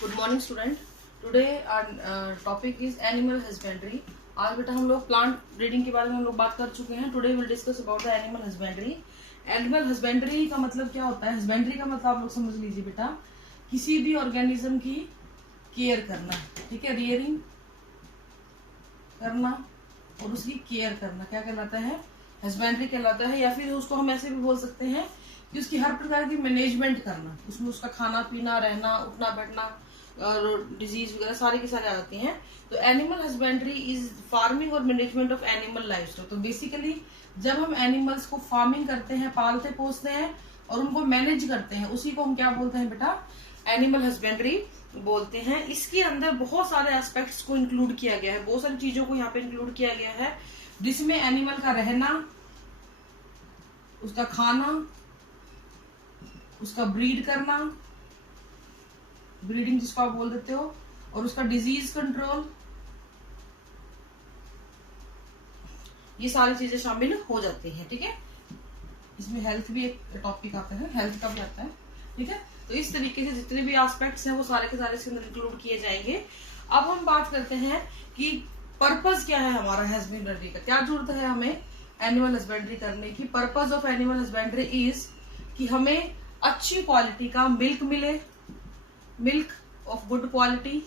Good morning student. Today our topic is animal husbandry. आज बेटा हम लोग प्लांट ब्रीडिंग के बारे में हम लोग बात कर चुके हैं। Today will discuss about the animal husbandry. Animal husbandry का मतलब क्या होता है? हस्बेंड्री का मतलब आप लोग समझ लीजिए बेटा, किसी भी ऑर्गेनिज्म की केयर करना, ठीक है। रियरिंग करना और उसकी केयर करना क्या कहलाता है? हस्बेंड्री कहलाता है। या फिर उसको हम ऐसे भी बोल सकते हैं कि उसकी हर प्रकार की मैनेजमेंट करना, उसमें उसका खाना पीना, रहना, उठना बैठना और डिजीज वगैरह सारी की सारी आ जाती हैं। तो एनिमल हस्बेंड्री इज फार्मिंग और मैनेजमेंट ऑफ एनिमल लाइफस्टॉक। तो बेसिकली जब हम एनिमल्स को फार्मिंग करते हैं, पालते पोसते हैं और उनको मैनेज करते हैं, उसी को हम क्या बोलते हैं बेटा? एनिमल हस्बेंड्री बोलते हैं। इसके अंदर बहुत सारे एस्पेक्ट्स को इंक्लूड किया गया है, बहुत सारी चीजों को यहाँ पे इंक्लूड किया गया है, जिसमें एनिमल का रहना, उसका खाना, उसका ब्रीड करना, ब्रीडिंग जिसको आप बोल देते हो, और उसका डिजीज कंट्रोल, ये सारी चीजें शामिल हो जाती हैं, ठीक है। इसमें हेल्थ भी एक टॉपिक आता है, हेल्थ का भी आता है, ठीक है। तो इस तरीके से जितने भी एस्पेक्ट्स हैं वो सारे के सारे इसके अंदर इंक्लूड किए जाएंगे। अब हम बात करते हैं कि पर्पस क्या है हमारा हस्बेंड्री का, क्या जरूरत है हमें एनिमल हस्बेंड्री करने की। Purpose of animal husbandry is कि हमें अच्छी क्वालिटी का मिल्क मिले, milk of good quality,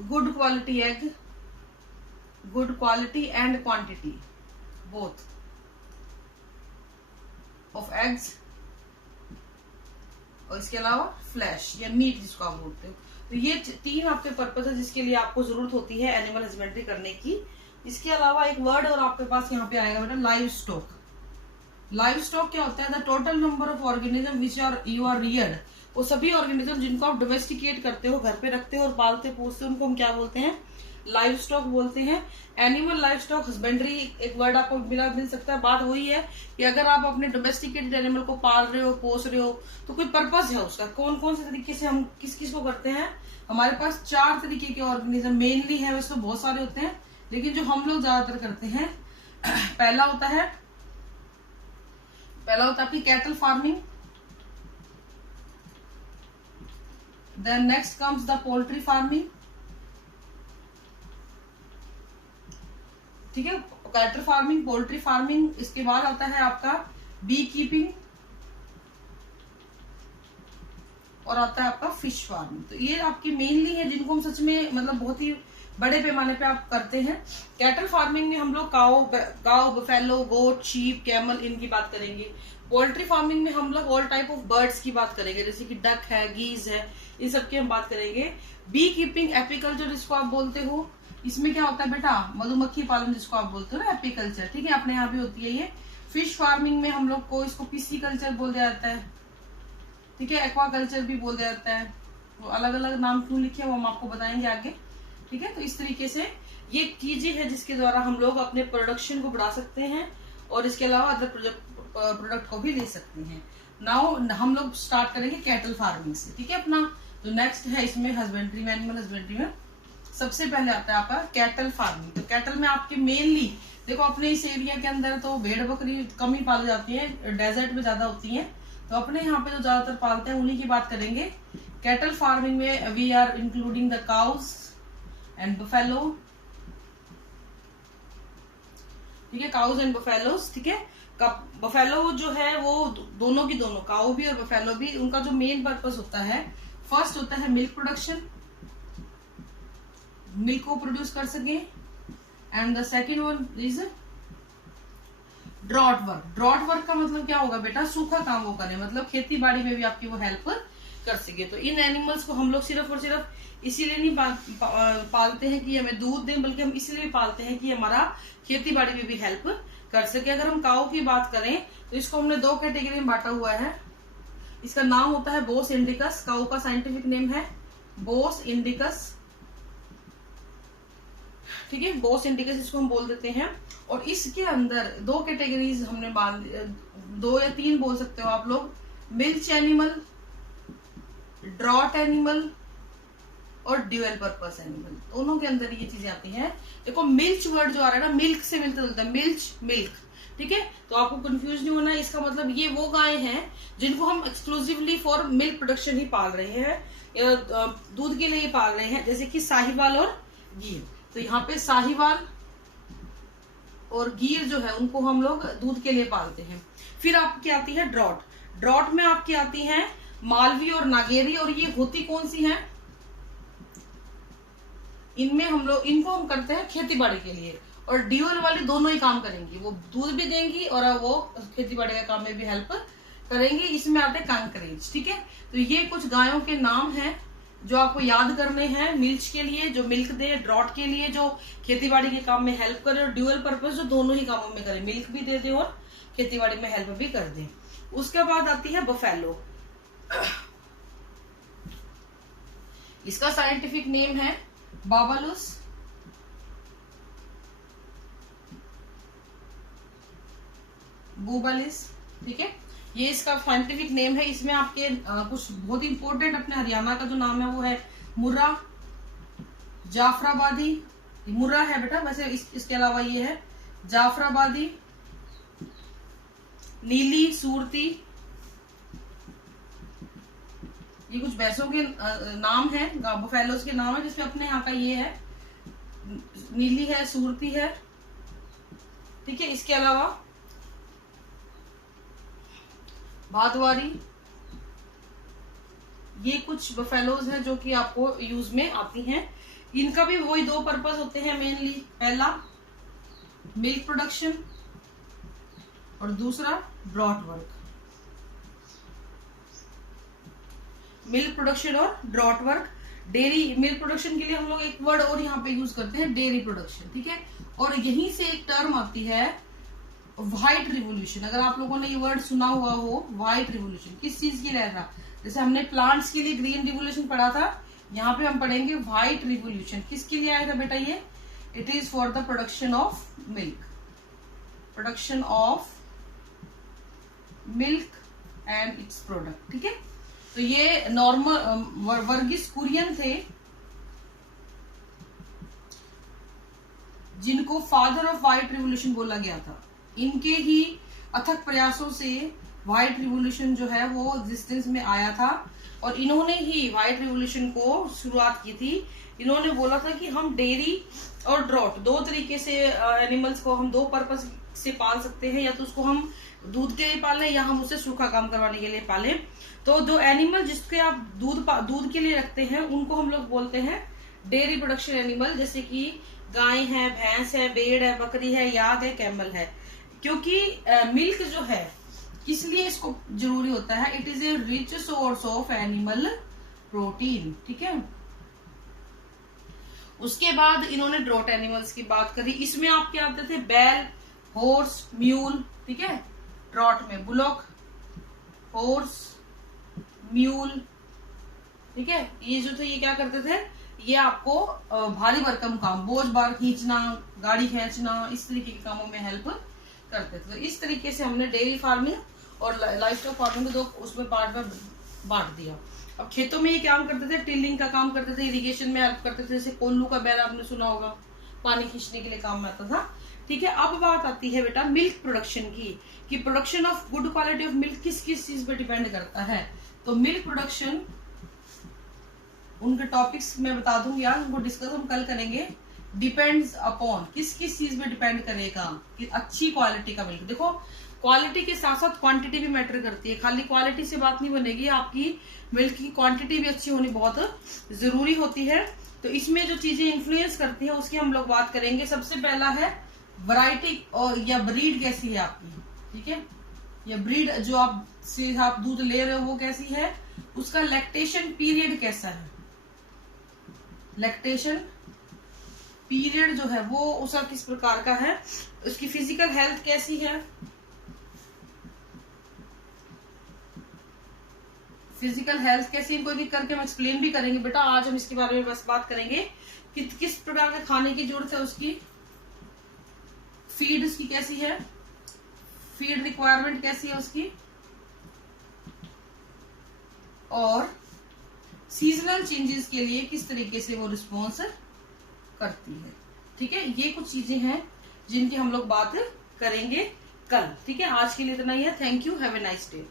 good quality egg, good quality and quantity both of eggs, और इसके अलावा फ्लैश या मीट जिसको आप बोलते हो। तो ये तीन आपके पर्पस है जिसके लिए आपको जरूरत होती है एनिमल हस्बेंड्री करने की। इसके अलावा एक वर्ड और आपके पास यहाँ पे आएगा बेटा, लाइव स्टॉक। लाइव स्टॉक क्या होता है? The total number of organism which are you are reared. वो सभी ऑर्गेनिज्म जिनको आप डोमेस्टिकेट करते हो, घर पे रखते हो और पालते पोसते हो, उनको हम क्या बोलते हैं? लाइव स्टॉक बोलते हैं। एनिमल लाइव स्टॉक हस्बेंड्री एक वर्ड आपको मिल सकता है। बात वही है कि अगर आप अपने डोमेस्टिकेटेड एनिमल को पाल रहे हो, पोस रहे हो, तो कोई पर्पस है उसका। कौन कौन से तरीके से हम किस किस को करते हैं? हमारे पास 4 तरीके के ऑर्गेनिज्म मेनली है, वैसे तो बहुत सारे होते हैं, लेकिन जो हम लोग ज्यादातर करते हैं, पहला होता है आपकी cattle farming, then next comes the poultry farming, ठीक है। कैटल फार्मिंग, पोल्ट्री फार्मिंग, इसके बाद आता है आपका बी कीपिंग और आता है आपका फिश फार्मिंग। तो ये आपकी मेनली है जिनको हम सच में मतलब बहुत ही बड़े पैमाने पे आप करते हैं। कैटल फार्मिंग में हम लोग काउ, बफेलो, गोट, शीप, कैमल, इनकी बात करेंगे। पोल्ट्री फार्मिंग में हम लोग ऑल टाइप ऑफ बर्ड्स की बात करेंगे, जैसे कि डक है, गीज है, इन सब की हम बात करेंगे। बी कीपिंग, एपीकल्चर जिसको आप बोलते हो, इसमें क्या होता है बेटा? मधुमक्खी पालन जिसको आप बोलते हो ना, एपीकल्चर, ठीक है, अपने यहाँ भी होती है ये। फिश फार्मिंग में हम लोग को इसको पीसी कल्चर बोल दिया जाता है, ठीक है, एक्वाकल्चर भी बोल दिया जाता है। तो अलग अलग नाम क्यों लिखे वो हम आपको बताएंगे आगे, ठीक है। तो इस तरीके से ये चीजें हैं जिसके द्वारा हम लोग अपने प्रोडक्शन को बढ़ा सकते हैं और इसके अलावा अदर प्रोडक्ट को भी ले सकते हैं। नाउ हम लोग स्टार्ट करेंगे कैटल फार्मिंग से, ठीक है अपना। तो नेक्स्ट है इसमें हस्बेंड्री में, एनिमल हस्बेंड्री में सबसे पहले आता है आपका कैटल फार्मिंग। तो कैटल में आपके मेनली देखो, अपने इस एरिया के अंदर तो भेड़ बकरी कम ही पाली जाती है, डेजर्ट में ज्यादा होती है। तो अपने यहाँ पे जो ज्यादातर पालते हैं उन्हीं की बात करेंगे। कैटल फार्मिंग में we are including the cows and buffalo, ठीक है, काउज एंड बफेलोस, ठीक है। बफेलो जो है वो दोनों की दोनों, काउ भी और बफेलो भी, उनका जो मेन पर्पस होता है, फर्स्ट होता है मिल्क प्रोडक्शन, मिल्क को प्रोड्यूस कर सके, and the second one is draught work. Draught work का मतलब क्या होगा बेटा? सूखा काम वो करे, मतलब खेती बाड़ी में भी आपकी वो हेल्प कर सके। तो इन एनिमल्स को हम लोग सिर्फ और सिर्फ इसीलिए नहीं पालते हैं कि हमें दूध दें, बल्कि हम इसीलिए पालते हैं कि हमारा खेती बाड़ी में भी हेल्प कर सके। अगर हम काऊ की बात करें तो इसको हमने 2 कैटेगरी में बांटा हुआ है। इसका नाम होता है बोस इंडिकस, काऊ का साइंटिफिक नेम है बोस इंडिकस, ठीक है, बोस इंडिकस इसको हम बोल देते हैं। और इसके अंदर 2 कैटेगरीज हमने बांध, 2 या 3 बोल सकते हो आप लोग, मिल्च एनिमल, ड्रॉट एनिमल और ड्यूअल पर्पस एनिमल, दोनों के अंदर ये चीजें आती हैं। देखो मिल्च वर्ड जो आ रहा है ना, मिल्क से मिलता जुलता है, मिल्च मिल्क, ठीक है। तो आपको कंफ्यूज नहीं होना, इसका मतलब ये वो गाय हैं जिनको हम एक्सक्लूसिवली फॉर मिल्क प्रोडक्शन ही पाल रहे हैं, दूध के लिए ही पाल रहे हैं, जैसे कि साहिवाल और गिर। तो यहाँ पे साहिवाल और गिर जो है उनको हम लोग दूध के लिए पालते हैं। फिर आपकी आती है ड्रॉट। ड्रॉट में आपकी आती है मालवी और नागेरी, और ये होती कौन सी है, इनमें हम लोग इनको हम करते हैं खेती बाड़ी के लिए, और ड्यूअल वाली दोनों ही काम करेंगी, वो दूध भी देंगी और वो खेती बाड़ी का काम में भी हेल्प करेंगी। इसमें आते हैं कंकरेज, ठीक है। तो ये कुछ गायों के नाम हैं जो आपको याद करने हैं, मिल्च के लिए जो मिल्क दे, ड्रॉट के लिए जो खेती बाड़ी के काम में हेल्प करे, और ड्यूअल पर्पस जो दोनों ही कामों में करे, मिल्क भी दे दे और खेती बाड़ी में हेल्प भी कर दे। उसके बाद आती है बफेलो। इसका साइंटिफिक नेम है बाबालुस बुबालिस, ठीक है। ये इसका साइंटिफिक नेम है। इसमें आपके कुछ बहुत इंपॉर्टेंट अपने हरियाणा का जो नाम है वो है मुर्रा, जाफराबादी, मुर्रा है बेटा, वैसे इसके अलावा ये है जाफराबादी, नीली, सूरती, ये कुछ भैंसों के नाम है, बफेलोस के नाम है, जिसमें अपने यहाँ का ये है, नीली है, सूरती है, ठीक है। इसके अलावा भादवारी, ये कुछ बफेलोज हैं जो कि आपको यूज में आती हैं। इनका भी वही दो पर्पस होते हैं मेनली, पहला मिल्क प्रोडक्शन और दूसरा ड्रॉट वर्क। मिल्क प्रोडक्शन और draught work. Dairy milk production के लिए हम लोग एक वर्ड और यहाँ पे यूज करते हैं, डेयरी प्रोडक्शन, ठीक है। और यहीं से एक टर्म आती है व्हाइट रिवोल्यूशन। अगर आप लोगों ने ये वर्ड सुना हुआ हो, व्हाइट रिवोल्यूशन किस चीज की रह रहा, जैसे हमने प्लांट्स के लिए ग्रीन रिवोल्यूशन पढ़ा था, यहाँ पे हम पढ़ेंगे व्हाइट रिवोल्यूशन। किसके लिए आया था बेटा ये, it is for the production of milk, production of milk and it's product, ठीक है। तो ये नॉर्मल वर्गीस कुरियन थे जिनको फादर ऑफ व्हाइट रिवोल्यूशन बोला गया था। इनके ही अथक प्रयासों से व्हाइट रिवोल्यूशन जो है वो एग्जिस्टेंस में आया था, और इन्होंने ही व्हाइट रिवोल्यूशन को शुरुआत की थी। इन्होंने बोला था कि हम डेयरी और ड्रॉट दो तरीके से एनिमल्स को हम दो पर्पस से पाल सकते हैं, या तो उसको हम दूध के लिए पालें या हम उसे सूखा काम करवाने के लिए पालें। तो जो एनिमल जिसके आप दूध के लिए रखते हैं उनको हम लोग बोलते हैं डेयरी प्रोडक्शन एनिमल, जैसे कि गाय है, भैंस है, भेड़ है, बकरी है, याक है, कैमल है। क्योंकि मिल्क जो है किस लिए इसको जरूरी होता है, it is a rich source of animal protein, ठीक है। उसके बाद इन्होंने ड्रॉट एनिमल्स की बात करी। इसमें आपके आते थे बैल, हॉर्स, म्यूल, ठीक है। ड्रॉट में बुलॉक, हॉर्स, म्यूल, ठीक है। ये जो थे ये क्या करते थे, ये आपको भारी भरकम काम, बोझ बार खींचना, गाड़ी खींचना, इस तरीके के कामों में हेल्प करते थे। तो इस तरीके से हमने डेयरी फार्मिंग और लाइवस्टॉक फार्मिंग को दो उसमें पार्ट में बांट दिया। अब खेतों में ये काम करते थे, टिलिंग का काम करते थे, इरिगेशन में हेल्प करते थे, जैसे कोल्लू का बैल आपने सुना होगा, पानी खींचने के लिए काम में आता था, ठीक है। अब बात आती है बेटा मिल्क प्रोडक्शन की, कि production of good quality of milk किस किस चीज पे डिपेंड करता है। तो मिल्क प्रोडक्शन, उनके टॉपिक्स मैं बता दूंगी यार, उनको डिस्कस हम कल करेंगे। डिपेंड्स अपॉन, किस किस चीज पे डिपेंड करेगा कि अच्छी क्वालिटी का मिल्क। देखो क्वालिटी के साथ साथ क्वांटिटी भी मैटर करती है, खाली क्वालिटी से बात नहीं बनेगी, आपकी मिल्क की क्वांटिटी भी अच्छी होनी बहुत जरूरी होती है। तो इसमें जो चीजें इन्फ्लुएंस करती है उसकी हम लोग बात करेंगे। सबसे पहला है वैरायटी और या ब्रीड कैसी है आपकी, ठीक है। या ब्रीड जो आप दूध ले रहे हो वो कैसी है, उसका लैक्टेशन पीरियड कैसा है, लैक्टेशन पीरियड जो है वो उसका किस प्रकार का है, उसकी फिजिकल हेल्थ कैसी है, फिजिकल हेल्थ कैसी, इनको भी करके हम एक्सप्लेन भी करेंगे बेटा। आज हम इसके बारे में बस बात करेंगे कि किस प्रकार के खाने की जरूरत है उसकी, फीड उसकी कैसी है, फीड रिक्वायरमेंट कैसी है उसकी, और सीजनल चेंजेस के लिए किस तरीके से वो रिस्पॉन्स करती है, ठीक है। ये कुछ चीजें हैं जिनकी हम लोग बात करेंगे कल। ठीक है, आज के लिए इतना ही है। Thank you, have a nice day.